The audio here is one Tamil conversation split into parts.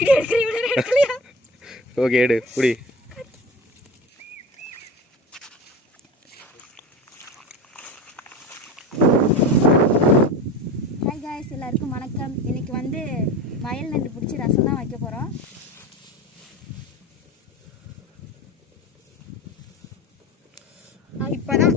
வீடியோ எடுக்கலையா? ஓகே எடு புடி. ஹாய் காய்ஸ், எல்லாருக்கும் வணக்கம். இன்னைக்கு வந்து வயல் நண்டு பிடிச்சி ரசம் தான் வைக்க போகிறோம். இப்போதான்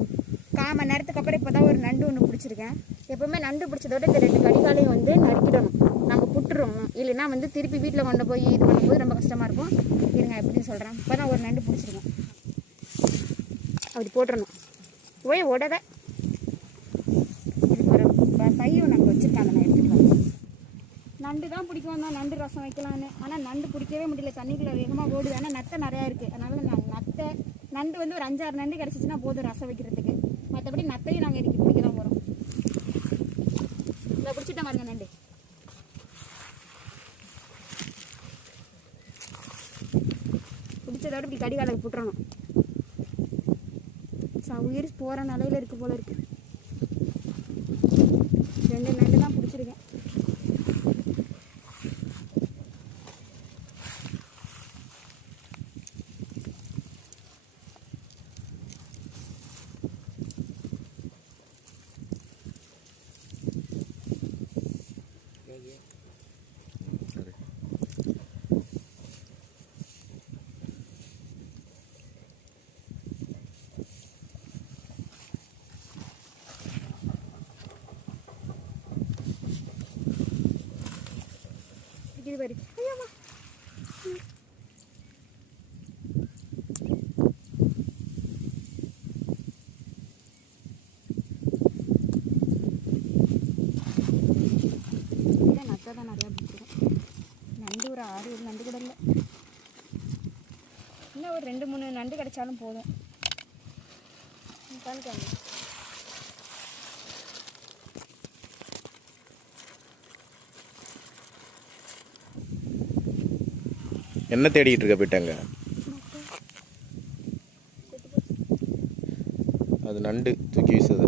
1/4 மணி நேரத்துக்கு அப்புறம் இப்போதான் ஒரு நண்டு ஒன்று பிடிச்சிருக்கேன். எப்போவுமே நண்டு பிடிச்சதோட இந்த 2 கடிகாலையும் வந்து நறுக்கிடணும். நாங்கள் புட்டுருவோம், இல்லைன்னா வந்து திருப்பி வீட்டில் கொண்டு போய் இது பண்ணும்போது ரொம்ப கஷ்டமாக இருக்கும். இருங்க எப்படின்னு சொல்கிறேன். இப்போ தான் ஒரு நண்டு பிடிச்சிருக்கேன். அப்படி போட்டுடணும். ஓய் உடலை இது ஒரு பையும் நாங்கள் வச்சுருக்காங்க. நான் எடுத்துகிட்டு வரேன். நண்டு தான் பிடிக்கும் தான் நண்டு ரசம் வைக்கலான்னு. ஆனால் நண்டு பிடிக்கவே முடியல. தண்ணிக்குள்ளே வேகமாக ஓடுது. ஆனால் நத்தை நிறையா இருக்குது. அதனால் நான் நண்டு வந்து ஒரு 5-6 நண்டு கிடச்சிச்சின்னா போதும் ரசம் வைக்கிறதுக்கு. மற்றபடி நத்தையும் நாங்கள் இன்றைக்கி பிடிக்க தான் போகிறோம். இதை பிடிச்சிட்டா பாருங்க நண்டு. பிடிச்சதோட இப்படி கடிகாலுக்கு புட்டுறணும். உயிர் போகிற நிலையில் இருக்குது போல இருக்குது. 2 நண்டு தான் பிடிச்சிருக்கேன். இது பாரு. ஐயாமா நத்தை தான் நிறையா பிடிச்சிடும். நண்டு ஒரு 6-7 நண்டு கூட இல்லை. இன்னும் ஒரு 2-3 நண்டு கிடைச்சாலும் போதும். காமிக்காங்க. என்ன தேடிக்கிட்டு இருக்க போயிட்டாங்க? அது நண்டு தூக்கி வீசுது.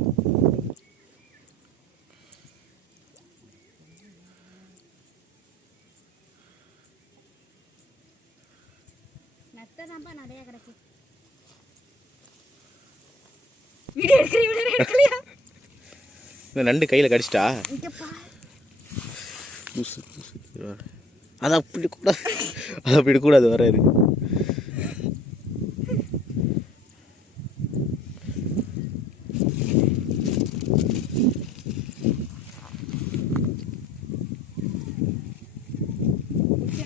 நத்தை தான்ப்பா நிறையா கிடக்கு. வீடியோ எடுக்கலையா? இந்த நண்டு கையில் கடிச்சிட்டா? அது அப்படி கூட அது அப்படி கூட அது வராது.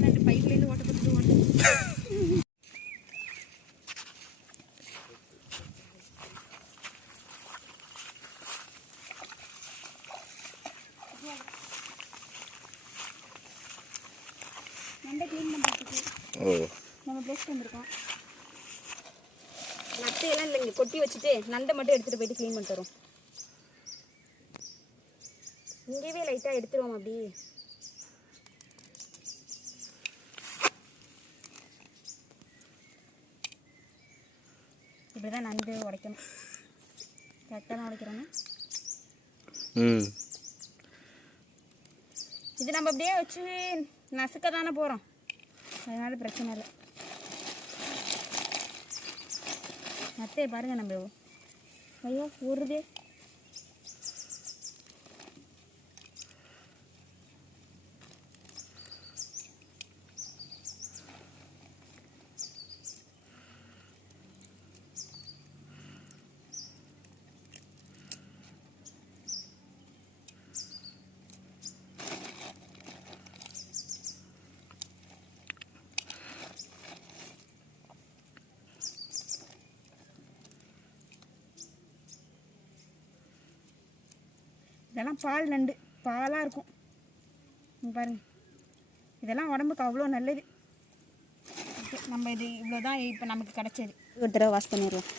நண்டு பைப்லேருந்து ஓட்டப்பட்டு ஓட்டு. நண்டை க்ளீன் பண்ணுறதுக்கு நம்ம ப்ளேஸ்க்கு வந்திருக்கோம். நத்தையெல்லாம் இல்லைங்க, கொட்டி வச்சுட்டு நண்டை மட்டும் எடுத்துகிட்டு போயிட்டு க்ளீன் பண்ணிட்டு வரோம். இங்கேயே லைட்டாக எடுத்துருவோம். அப்படி இப்படி தான் நண்டு உடைக்கணும். கரெக்டாக தான் உடைக்கிறோன்னு. இது நம்ம அப்படியே வச்சு நசுக்க தானே போகிறோம், அதனால பிரச்சனை இல்லை. நத்தையை பாருங்கள் நம்ம. ஐயோ ஊறுதே. இதெல்லாம் பால் நண்டு, பாலாக இருக்கும் பாருங்கள். இதெல்லாம் உடம்புக்கு அவ்வளோ நல்லது. நம்ம இது இவ்வளோ தான் இப்போ நமக்கு கிடச்சது. ஒரு தடவை வாஷ் பண்ணிடுவோம்.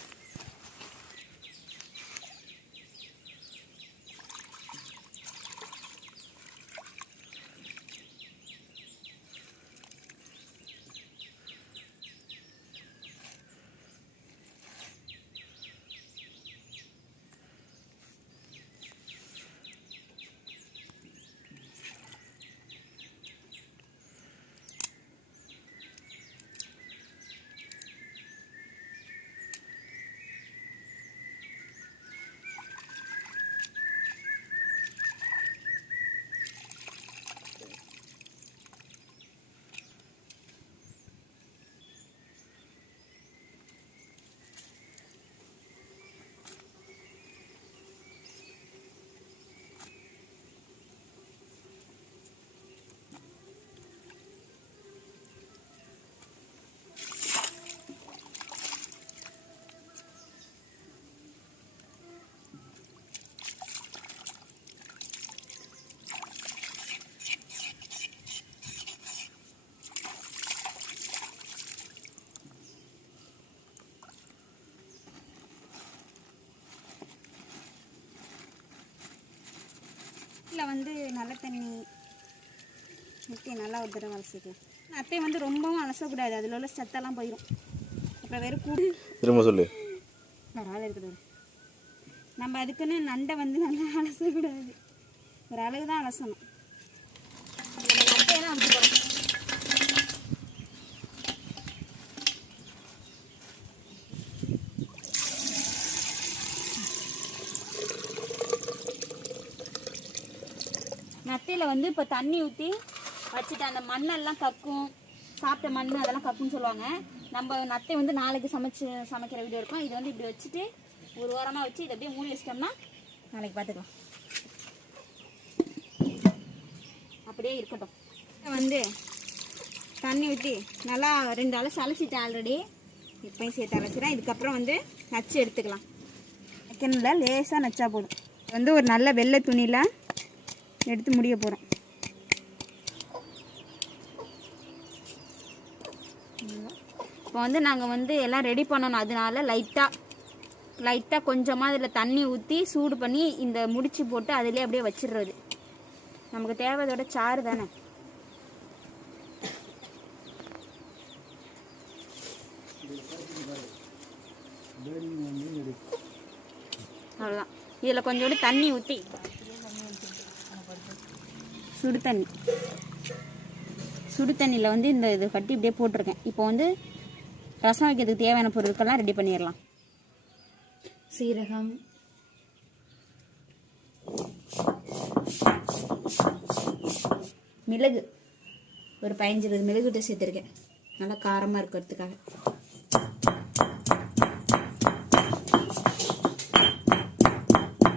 வந்து நல்ல தண்ணி ஊற்றி நல்லா ஒரு தடவை அலசிக்கலாம். நத்தையை வந்து ரொம்பவும் அலசக்கூடாது, அதில் உள்ள சத்தெல்லாம் போயிடும். அப்புறம் வெறும் கூடு திரும்ப சொல்லு. வேறு இருக்குது. நம்ம அதுக்குன்னு நண்டை வந்து நல்லா அலசக்கூடாது, ஒரு அளவு தான் அலசணும். நம்ம நத்தையை தான் அமுச்சு போகிறோம். நத்தையில் வந்து இப்போ தண்ணி ஊற்றி வச்சுட்டு அந்த மண்ணெல்லாம் கக்கும், சாப்பிட்ட மண் அதெல்லாம் கக்குன்னு சொல்லுவாங்க. நம்ம நத்தை வந்து நாளைக்கு சமைக்கிற வீடியோ இருக்கும். இது வந்து இப்படி வச்சுட்டு ஒரு வாரமாக வச்சு இதை அப்படியே மூடி வச்சிட்டோம்னா நாளைக்கு பார்த்துக்கலாம். அப்படியே இருக்கட்டும். வந்து தண்ணி ஊற்றி நல்லா 2 அலசி அலசிட்டேன் ஆல்ரெடி. இப்போயும் சேர்த்து அலசிக்கிறேன். இதுக்கப்புறம் வந்து நச்சு எடுத்துக்கலாம். வைக்கணும்ல, லேசாக நச்சா போதும். வந்து ஒரு நல்ல வெள்ளை துணியில் எடுத்து முடிய போகிறோம். இப்போ வந்து நாங்கள் வந்து எல்லாம் ரெடி பண்ணணும். அதனால லைட்டாக கொஞ்சமாக அதில் தண்ணி ஊற்றி சூடு பண்ணி இந்த முடிச்சு போட்டு அதிலே அப்படியே வச்சிடுறது. நமக்கு தேவையோட சாறு தானே. அவ்வளோதான். இதில் கொஞ்சோண்டு தண்ணி ஊற்றி சுடு தண்ணியில் வந்து இந்த இது கட்டி இப்படியே போட்டிருக்கேன். இப்போ வந்து ரசம் வைக்கிறதுக்கு தேவையான பொருட்கள்லாம் ரெடி பண்ணிடலாம். சீரகம், மிளகு, ஒரு 15-20 மிளகுட்டு சேர்த்துருக்கேன், நல்லா காரமாக இருக்கிறதுக்காக.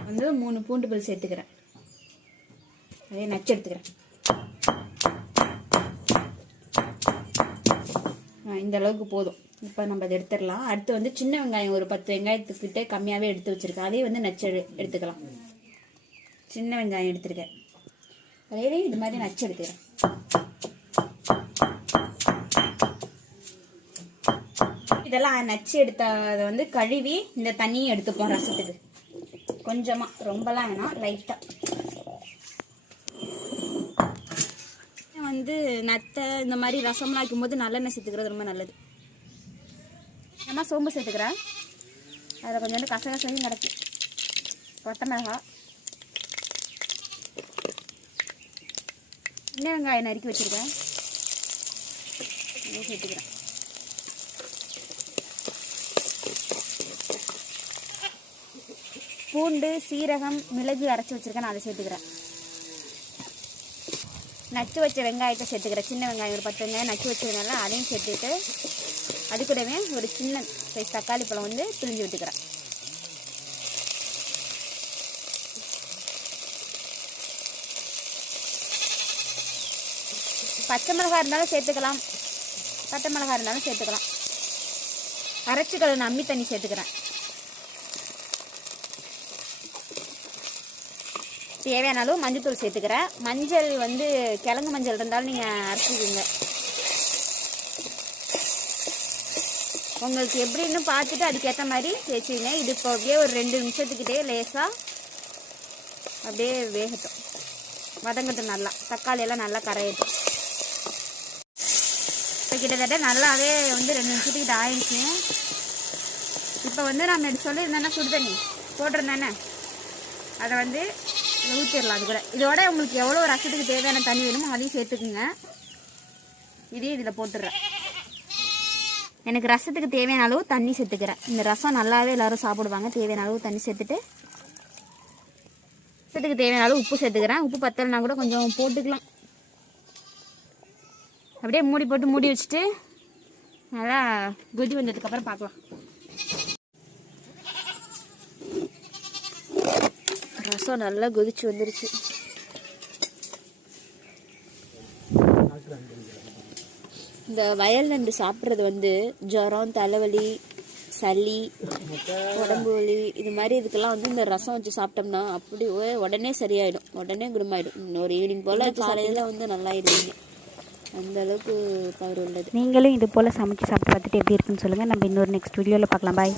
வந்து 3 பூண்டு பல் சேர்த்துக்கிறேன், அதே நச்சு எடுத்துக்கிறேன். இந்த அளவுக்கு போதும். இப்போ நம்ம அதை எடுத்துடலாம். அடுத்து வந்து சின்ன வெங்காயம் ஒரு 10 வெங்காயத்துக்கிட்ட கம்மியாகவே எடுத்து வச்சுருக்கேன், அதே வந்து நச்சு எடுத்துக்கலாம். சின்ன வெங்காயம் எடுத்துருக்கேன், அதே இது மாதிரி நச்சு எடுத்துக்கிறேன். இதெல்லாம் நச்சு எடுத்ததை வந்து கழுவி இந்த தண்ணியும் எடுத்துப்போம் ரசத்துக்கு. கொஞ்சமாக, ரொம்பலாம் வேணாம், லைட்டாக. வந்து நத்தை இந்த மாதிரி ரசம்லாம் வைக்கும்போது நல்லெண்ணெய் சேர்த்துக்கிறது ரொம்ப நல்லது. நம்ம சோம்பு சேர்த்துக்கிறேன், அதில் கொஞ்சோண்டு கசகசையும் கிடக்கு, கொட்டை மிளகாய், சின்ன வெங்காயம் நறுக்கி வச்சுருக்கேன், சேர்த்துக்கிறேன். பூண்டு, சீரகம், மிளகு அரைச்சி வச்சுருக்கேன், நான் அதை சேர்த்துக்கிறேன். நச்சு வச்ச வெங்காயத்தை சேர்த்துக்கிறேன். சின்ன வெங்காயம் ஒரு 10 வெங்காயம் நச்சு வச்சதுனால அதையும் சேர்த்துட்டு அது கூடவே ஒரு சின்ன சைஸ் தக்காளி பழம் வந்து பிழிஞ்சு விட்டுக்கிறேன். பச்சை மிளகாய் இருந்தாலும் சேர்த்துக்கலாம், பட்டை மிளகாய் இருந்தாலும் சேர்த்துக்கலாம். அரைச்சி கழுவின அம்மி தண்ணி சேர்த்துக்கிறேன். தேவையான அளவு மஞ்சள் சேர்த்துக்கிறேன். மஞ்சள் வந்து கிழங்கு மஞ்சள் இருந்தாலும் நீங்கள் அரைச்சிக்கோங்க, உங்களுக்கு எப்படின்னு பார்த்துட்டு அதுக்கேற்ற மாதிரி சேர்த்துங்க. இது இப்போ அப்படியே ஒரு 2 நிமிஷத்துக்கிட்டே லேசாக அப்படியே வேகட்டும், வதங்கட்டும், நல்லா தக்காளியெல்லாம் நல்லா கரையட்டும். இப்போ கிட்டத்தட்ட நல்லாவே வந்து 2 நிமிஷத்துக்கிட்ட ஆயிடுச்சு. இப்போ வந்து நம்ம எடுத்து சொல்லியிருந்தேன்னா சுடு தண்ணி போட்டிருந்தேனே, அதை வந்து ஊற்றிடலாம். அது கூட இதோட உங்களுக்கு எவ்வளோ ரசத்துக்கு தேவையான தண்ணி வேணுமோ அதையும் சேர்த்துக்குங்க. இதையும் இதில் போட்டுடுறேன். எனக்கு ரசத்துக்கு தேவையான அளவு தண்ணி சேர்த்துக்கிறேன். இந்த ரசம் நல்லாவே எல்லோரும் சாப்பிடுவாங்க. தேவையான அளவு தண்ணி சேர்த்துட்டு ரசத்துக்கு தேவையான அளவு உப்பு சேர்த்துக்கிறேன். உப்பு பத்தலைனா கூட கொஞ்சம் போட்டுக்கலாம். அப்படியே மூடி போட்டு மூடி வச்சுட்டு நல்லா கொதி வந்ததுக்கப்புறம் பார்க்கலாம். ரசம் நல்லா கொதிச்சு வந்துருச்சு. இந்த வயல் நண்டு சாப்பிட்றது வந்து ஜுரம், தலைவலி, சளி, உடம்பு வலி இது மாதிரி இதுக்கெல்லாம் வந்து இந்த ரசம் வச்சு சாப்பிட்டோம்னா அப்படி உடனே சரியாயிடும், உடனே குணமாயிடும். ஒரு ஈவினிங் போல் காலையில் வந்து நல்லாயிடுவீங்க, அந்த அளவுக்கு பவர் உள்ளது. நீங்களும் இது போல் சமைச்சு சாப்பிட்டு பார்த்துட்டு எப்படி இருக்குன்னு சொல்லுங்கள். நம்ம இன்னொரு நெக்ஸ்ட் வீடியோவில் பார்க்கலாம். பாய்.